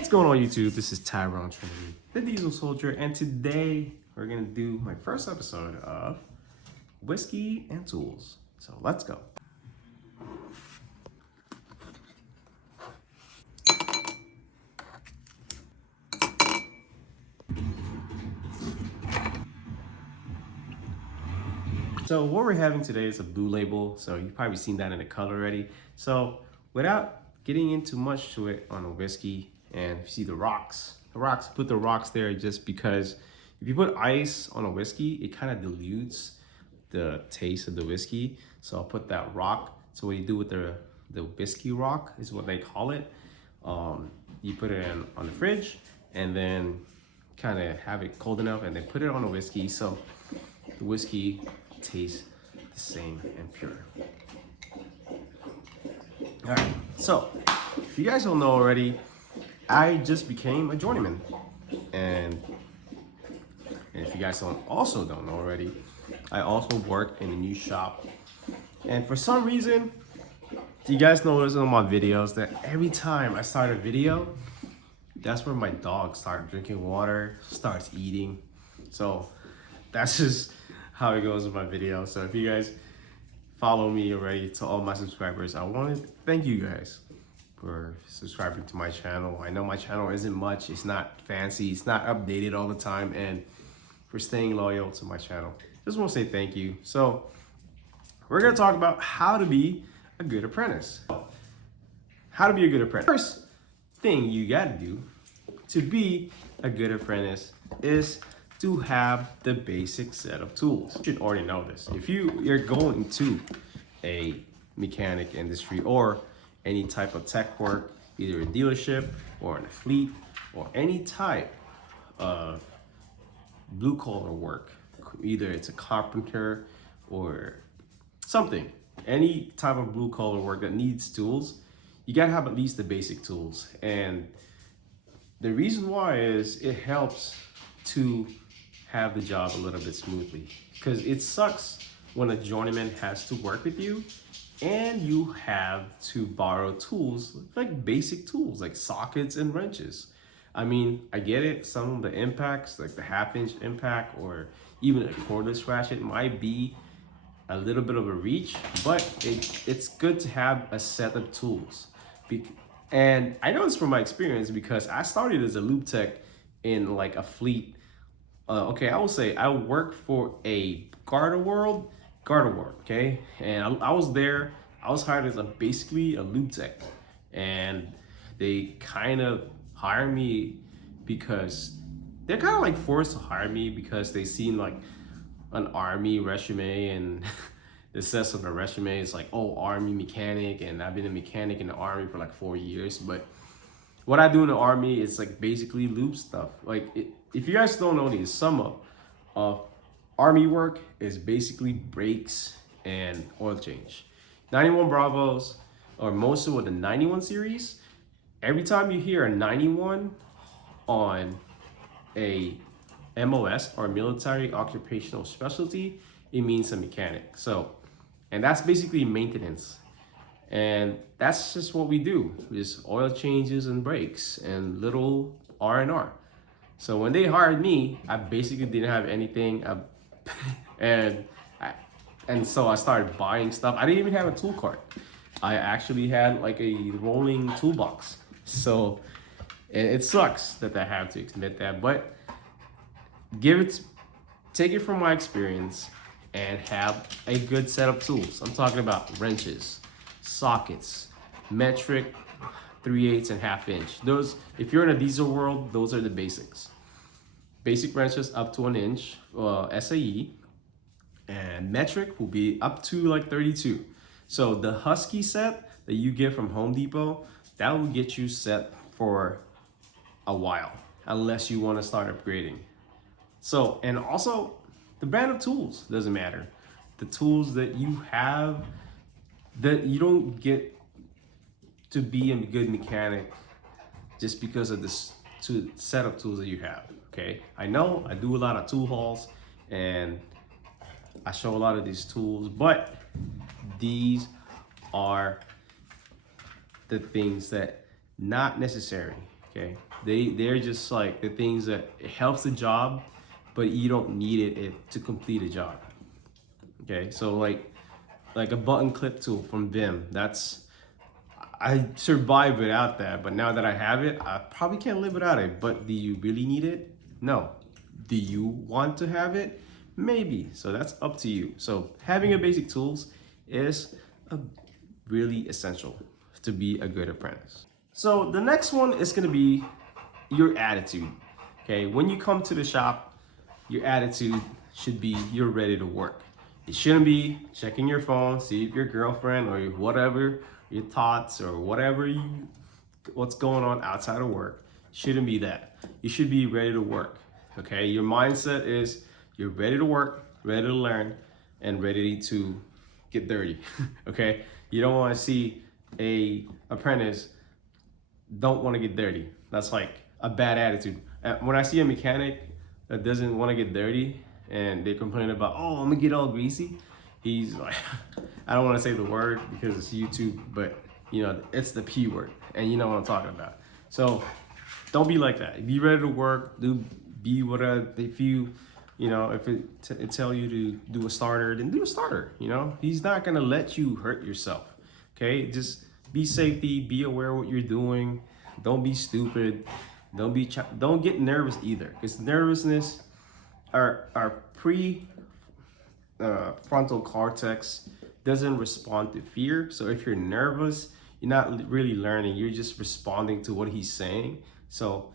What's going on YouTube? This is Tyrone Trinity, the Diesel Soldier, and today we're gonna do my first episode of Whiskey and Tools. So let's go. So what we're having today is a blue label, so you've probably seen that in the color already. So without getting into much to it on a whiskey, and if you see the rocks, put the rocks there just because if you put ice on a whiskey, it kind of dilutes the taste of the whiskey. So I'll put that rock. So what you do with the whiskey rock is what they call it. You put it on the fridge and then kind of have it cold enough and then put it on a whiskey so the whiskey tastes the same and pure. All right, so if you guys don't know already, I just became a journeyman, and if you guys don't know already, I also work in a new shop. And for some reason, you guys notice on my videos that every time I start a video, that's where my dog starts drinking water, starts eating. So that's just how it goes with my videos. So if you guys follow me already, to all my subscribers, I want to thank you guys for subscribing to my channel. I know my channel isn't much, it's not fancy, it's not updated all the time, and for staying loyal to my channel. Just want to say thank you. So we're going to talk about how to be a good apprentice. How to be a good apprentice. First thing you got to do to be a good apprentice is to have the basic set of tools. You should already know this. If you're going to a mechanic industry or any type of tech work, either a dealership or in a fleet or any type of blue collar work, either it's a carpenter or something, any type of blue collar work that needs tools, you gotta have at least the basic tools. And the reason why is it helps to have the job a little bit smoothly, because it sucks when a journeyman has to work with you and you have to borrow tools, like basic tools like sockets and wrenches. I mean, I get it, some of the impacts, like the 1/2-inch impact or even a cordless ratchet, might be a little bit of a reach, but it's good to have a set of tools. And I know this from my experience because I started as a lube tech in like a fleet. I will say I worked for a Garter World, okay? And I was there, I was hired as basically a lube tech. And they kind of hired me because they're kind of like forced to hire me because they seen like an Army resume, and it says on the resume, it's like, oh, Army mechanic, and I've been a mechanic in the Army for like 4 years. But what I do in the Army is like basically lube stuff. Like if you guys don't know, the sum of Army work is basically brakes and oil change. 91 Bravos, or most of the 91 series, every time you hear a 91 on a MOS or military occupational specialty, it means a mechanic. So, and that's basically maintenance. And that's just what we do, just oil changes and brakes and little R&R. So when they hired me, I basically didn't have anything, and so I started buying stuff. I didn't even have a tool cart. I actually had like a rolling toolbox. So it sucks that I have to admit that, but take it from my experience and have a good set of tools. I'm talking about wrenches, sockets, metric, 3/8 and 1/2-inch. Those, if you're in a diesel world, those are the basics. Basic wrenches up to 1 inch, SAE, and metric will be up to like 32. So the Husky set that you get from Home Depot, that will get you set for a while, unless you want to start upgrading. So, and also the brand of tools doesn't matter. The tools that you have, that you don't get to be a good mechanic just because of this set of tools that you have. Okay, I know I do a lot of tool hauls and I show a lot of these tools, but these are the things that not necessary. Okay, they're just like the things that it helps the job, but you don't need it to complete a job. Okay, so like a button clip tool from Vim. That's I survive without that, but now that I have it, I probably can't live without it. But do you really need it? No. Do you want to have it? Maybe. So that's up to you. So having a basic tools is a really essential to be a good apprentice. So the next one is going to be your attitude. Okay, when you come to the shop, your attitude should be you're ready to work. It shouldn't be checking your phone, see if your girlfriend or whatever, your thoughts or what's going on outside of work. Shouldn't be that. You should be ready to work. Okay, your mindset is you're ready to work, ready to learn, and ready to get dirty. Okay, you don't want to see a apprentice don't want to get dirty. That's like a bad attitude. When I see a mechanic that doesn't want to get dirty and they complain about, oh, I'm gonna get all greasy, he's like, I don't want to say the word because it's YouTube, but you know, it's the P word, and you know what I'm talking about. So don't be like that. Be ready to work. Be whatever. If you know, if it tell you to do a starter, then do a starter. You know, he's not gonna let you hurt yourself. Okay, just be safety. Be aware of what you're doing. Don't be stupid. Don't get nervous either, because nervousness, our frontal cortex doesn't respond to fear. So if you're nervous, you're not really learning. You're just responding to what he's saying. So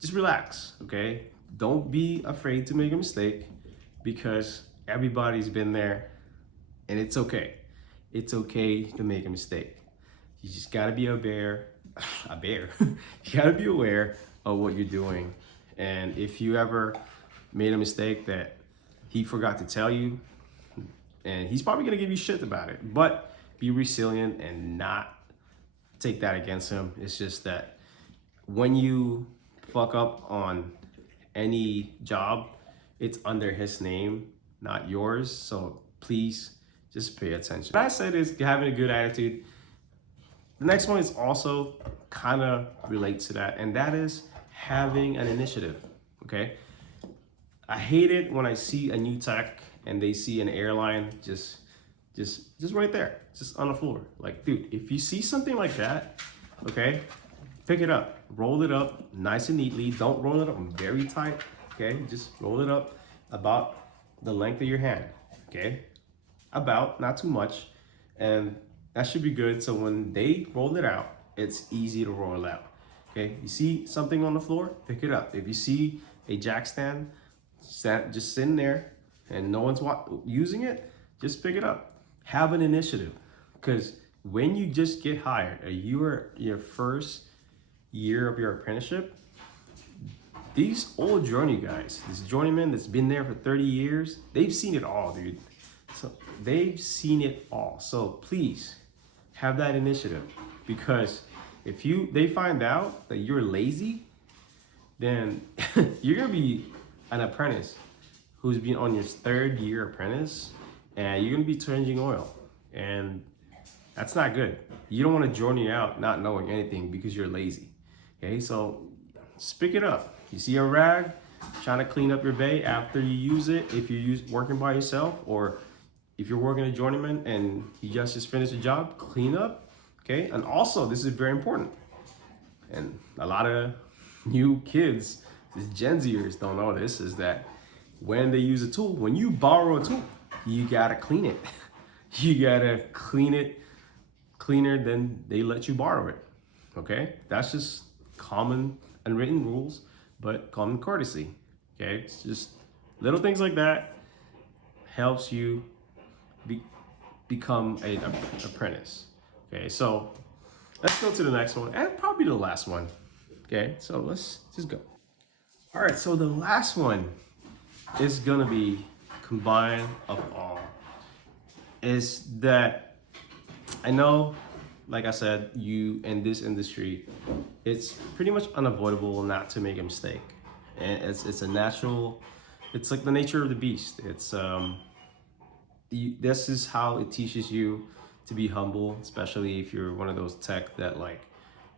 just relax, okay? Don't be afraid to make a mistake, because everybody's been there, and it's okay. It's okay to make a mistake. You just gotta be you gotta be aware of what you're doing. And if you ever made a mistake that he forgot to tell you, and he's probably gonna give you shit about it, but be resilient and not take that against him. It's just that when you fuck up on any job, it's under his name, not yours. So please just pay attention. What I said is having a good attitude. The next one is also kind of relates to that, and that is having an initiative. Okay, I hate it when I see a new tech and they see an airline just right there, just on the floor. Like, dude, if you see something like that, okay, pick it up, roll it up nice and neatly. Don't roll it up very tight. Okay, just roll it up about the length of your hand. Okay, about, not too much, and that should be good. So when they roll it out, it's easy to roll out. Okay, you see something on the floor, pick it up. If you see a jack stand just sitting there and no one's using it, just pick it up. Have an initiative, because when you just get hired, or you are your first year of your apprenticeship, these old journey guys, this journeyman that's been there for 30 years, they've seen it all, dude. So they've seen it all. So please have that initiative, because if they find out that you're lazy, then you're gonna be an apprentice who's been on your third year apprentice, and you're gonna be changing oil, and that's not good. You don't want to journey out not knowing anything because you're lazy. Okay, so just pick it up. You see a rag, trying to clean up your bay after you use it, if you're working by yourself, or if you're working a journeyman and you just finished a job, clean up. Okay, and also this is very important, and a lot of new kids, these Gen Zers don't know this, is that when they use a tool, when you borrow a tool, you gotta clean it. You gotta clean it cleaner than they let you borrow it. Okay, that's just common unwritten rules, but common courtesy. Okay, it's just little things like that helps you become an apprentice. Okay, so let's go to the next one, and probably the last one. Okay, so let's just go. All right, so the last one is gonna be combined of all. Is that I know, like I said, you in this industry, it's pretty much unavoidable not to make a mistake, and it's a natural. It's like the nature of the beast. It's this is how it teaches you to be humble, especially if you're one of those tech that like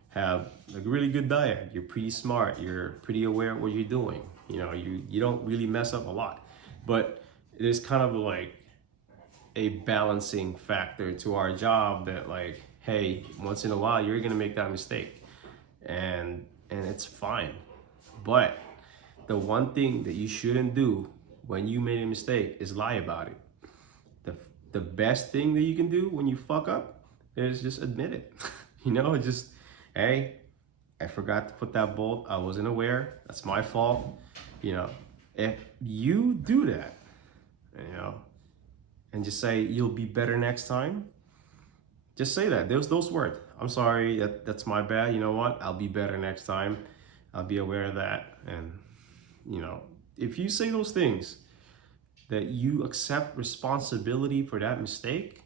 have a really good diet. You're pretty smart. You're pretty aware of what you're doing. You know, you don't really mess up a lot, but it is kind of like a balancing factor to our job that like, hey, once in a while you're gonna make that mistake, and it's fine. But the one thing that you shouldn't do when you made a mistake is lie about it. The the best thing that you can do when you fuck up is just admit it. You know, just hey, I forgot to put that bolt. I wasn't aware. That's my fault. You know, if you do that, you know, and just say you'll be better next time. Just say that. Those words. I'm sorry. That's my bad. You know what? I'll be better next time. I'll be aware of that. And you know, if you say those things, that you accept responsibility for that mistake,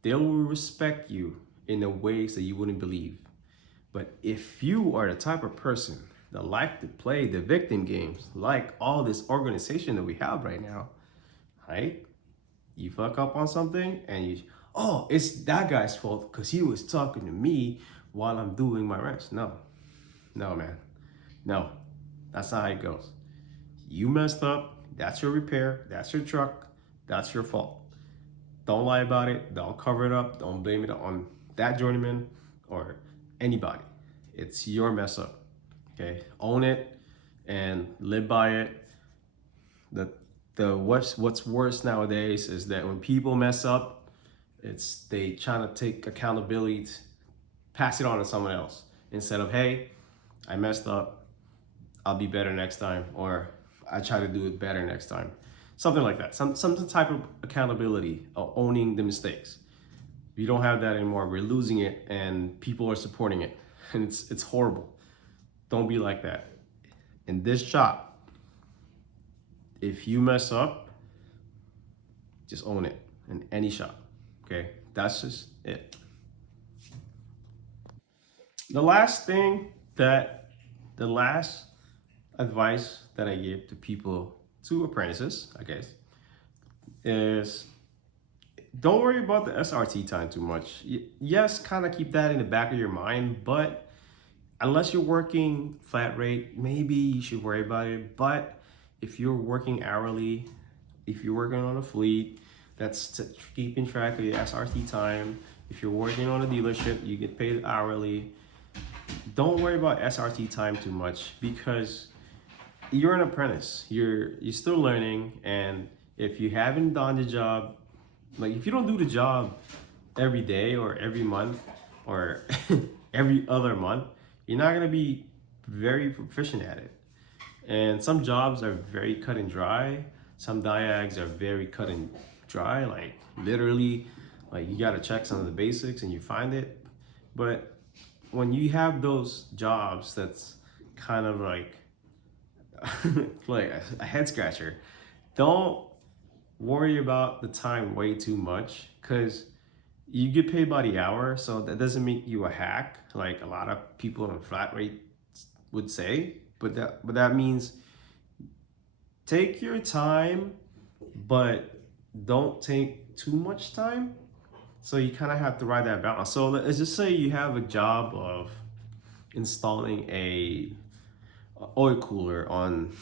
they will respect you in the ways that you wouldn't believe. But if you are the type of person that like to play the victim games, like all this organization that we have right now, right? You fuck up on something and you, oh, it's that guy's fault because he was talking to me while I'm doing my rest. No, no, man. No, that's not how it goes. You messed up. That's your repair. That's your truck. That's your fault. Don't lie about it. Don't cover it up. Don't blame it on that journeyman or anybody. It's your mess up. Okay, own it and live by it. The what's worse nowadays is that when people mess up, it's they trying to take accountability, pass it on to someone else instead of hey, I messed up. I'll be better next time, or I try to do it better next time. Something like that. Some type of accountability of owning the mistakes. We don't have that anymore. We're losing it, and people are supporting it, and it's horrible. Don't be like that. In this shop, if you mess up, just own it. In any shop, okay? That's just it. The last thing that, the last advice that I give to people, to apprentices, I guess, is don't worry about the SRT time too much. Yes, kind of keep that in the back of your mind, but unless you're working flat rate, maybe you should worry about it. But if you're working hourly, if you're working on a fleet that's keeping track of your SRT time, if you're working on a dealership, you get paid hourly. Don't worry about SRT time too much because you're an apprentice. You're still learning, and if you haven't done the job, like if you don't do the job every day or every month or every other month, you're not gonna be very proficient at it. And some jobs are very cut and dry. Some diags are very cut and dry, like literally, like you gotta check some of the basics and you find it. But when you have those jobs that's kind of like like a head scratcher, don't worry about the time way too much because you get paid by the hour, so that doesn't make you a hack like a lot of people on flat rate would say. But that means take your time, but don't take too much time. So you kind of have to ride that balance. So let's just say you have a job of installing a oil cooler on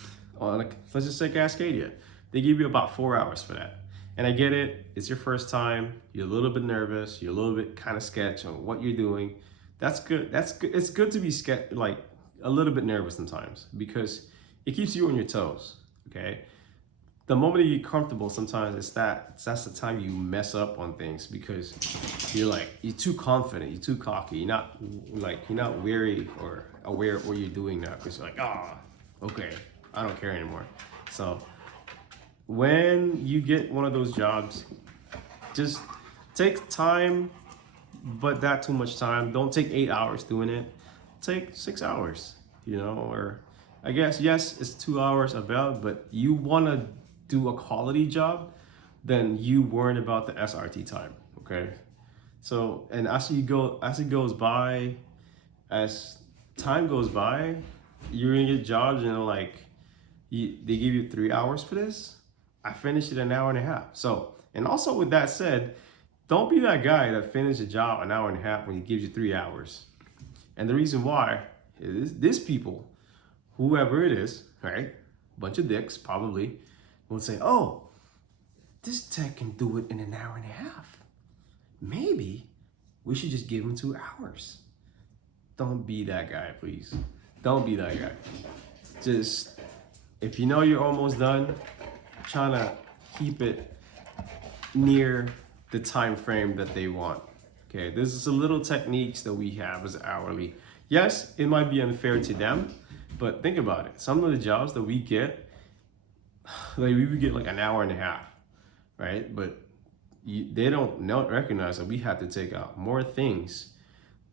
a, let's just say Cascadia. They give you about 4 hours for that. And I get it, it's your first time, you're a little bit nervous, you're a little bit kind of sketch on what you're doing. That's good. That's good. It's good to be like a little bit nervous sometimes because it keeps you on your toes. Okay. The moment you get comfortable, sometimes that's the time you mess up on things because you're too confident, you're too cocky, you're not wary or aware of what you're doing now because you're like, okay, I don't care anymore. So when you get one of those jobs, just take time, but not too much time. Don't take 8 hours doing it. Take 6 hours, or I guess, yes, it's 2 hours available, but you want to do a quality job, then you worry about the SRT time, okay? So, and as time goes by, you're gonna get jobs and they give you 3 hours for this. I finished it an hour and a half. So, and also with that said, don't be that guy that finished a job an hour and a half when he gives you 3 hours. And the reason why is this people, whoever it is, right? Bunch of dicks probably will say, oh, this tech can do it in an hour and a half. Maybe we should just give him 2 hours. Don't be that guy, please. Don't be that guy. Just, if you know you're almost done, trying to keep it near the time frame that they want. Okay, this is a little techniques that we have as hourly. Yes, it might be unfair to them, but think about it. Some of the jobs that we get, like we would get like an hour and a half, right? But they don't recognize that we have to take out more things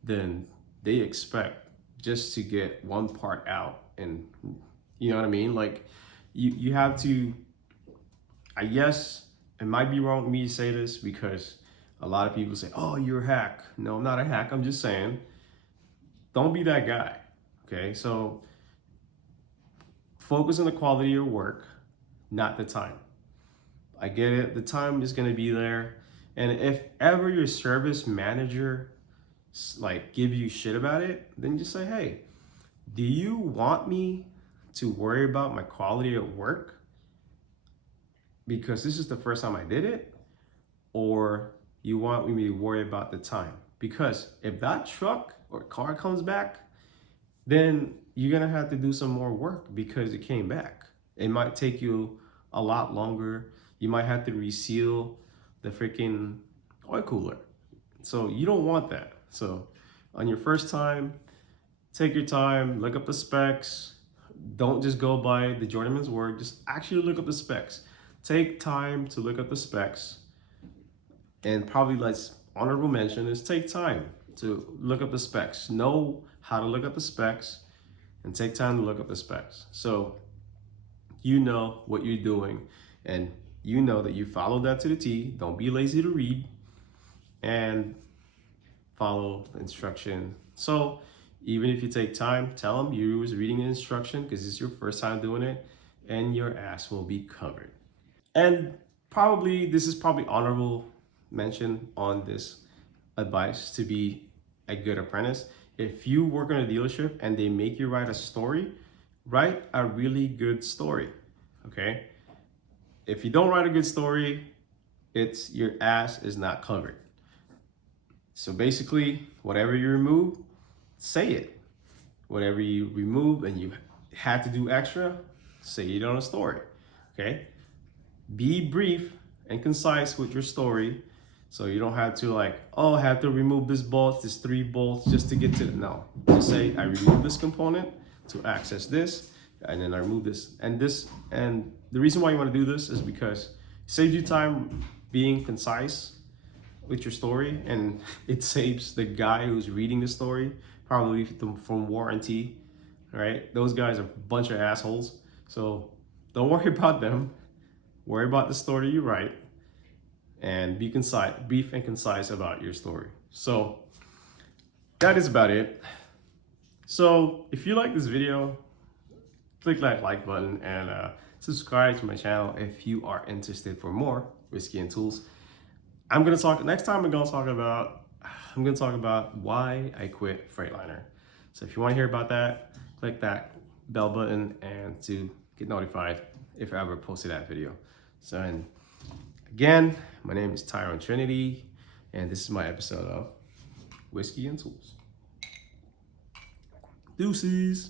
than they expect just to get one part out. And you know what I mean? Like you have to, I guess it might be wrong for me to say this because a lot of people say, oh, you're a hack. No, I'm not a hack. I'm just saying, don't be that guy. Okay, so focus on the quality of your work, not the time. I get it. The time is going to be there. And if ever your service manager like give you shit about it, then just say, hey, do you want me to worry about my quality of work because this is the first time I did it? Or you want me to worry about the time? Because if that truck or car comes back, then you're going to have to do some more work because it came back. It might take you a lot longer. You might have to reseal the freaking oil cooler. So you don't want that. So on your first time, take your time, look up the specs. Don't just go by the journeyman's word, just actually look up the specs. Take time to look up the specs. And probably let's honorable mention is take time to look up the specs. Know how to look up the specs and take time to look up the specs. So you know what you're doing and you know that you follow that to the T. Don't be lazy to read and follow the instruction. So even if you take time, tell them you was reading the instruction because it's your first time doing it and your ass will be covered. And probably, this is probably honorable mention on this advice to be a good apprentice. If you work in a dealership and they make you write a story, write a really good story, okay? If you don't write a good story, it's your ass is not covered. So basically, whatever you remove, say it. Whatever you remove and you had to do extra, say it on a story, okay? Be brief and concise with your story. So you don't have to like, oh, I have to remove this bolt, this 3 bolts just to get to it. No, just say I remove this component to access this, and then I remove this. And the reason why you want to do this is because it saves you time being concise with your story, and it saves the guy who's reading the story probably from warranty, right? Those guys are a bunch of assholes. So don't worry about them. Worry about the story you write. And be concise, brief and concise about your story. So that is about it. So if you like this video, click that like button and subscribe to my channel if you are interested for more whiskey and tools. Next time I'm gonna talk about why I quit Freightliner. So if you want to hear about that, click that bell button and to get notified if I ever posted that video. So and again, my name is Tyrone Trinity, and this is my episode of Whiskey and Tools. Deuces.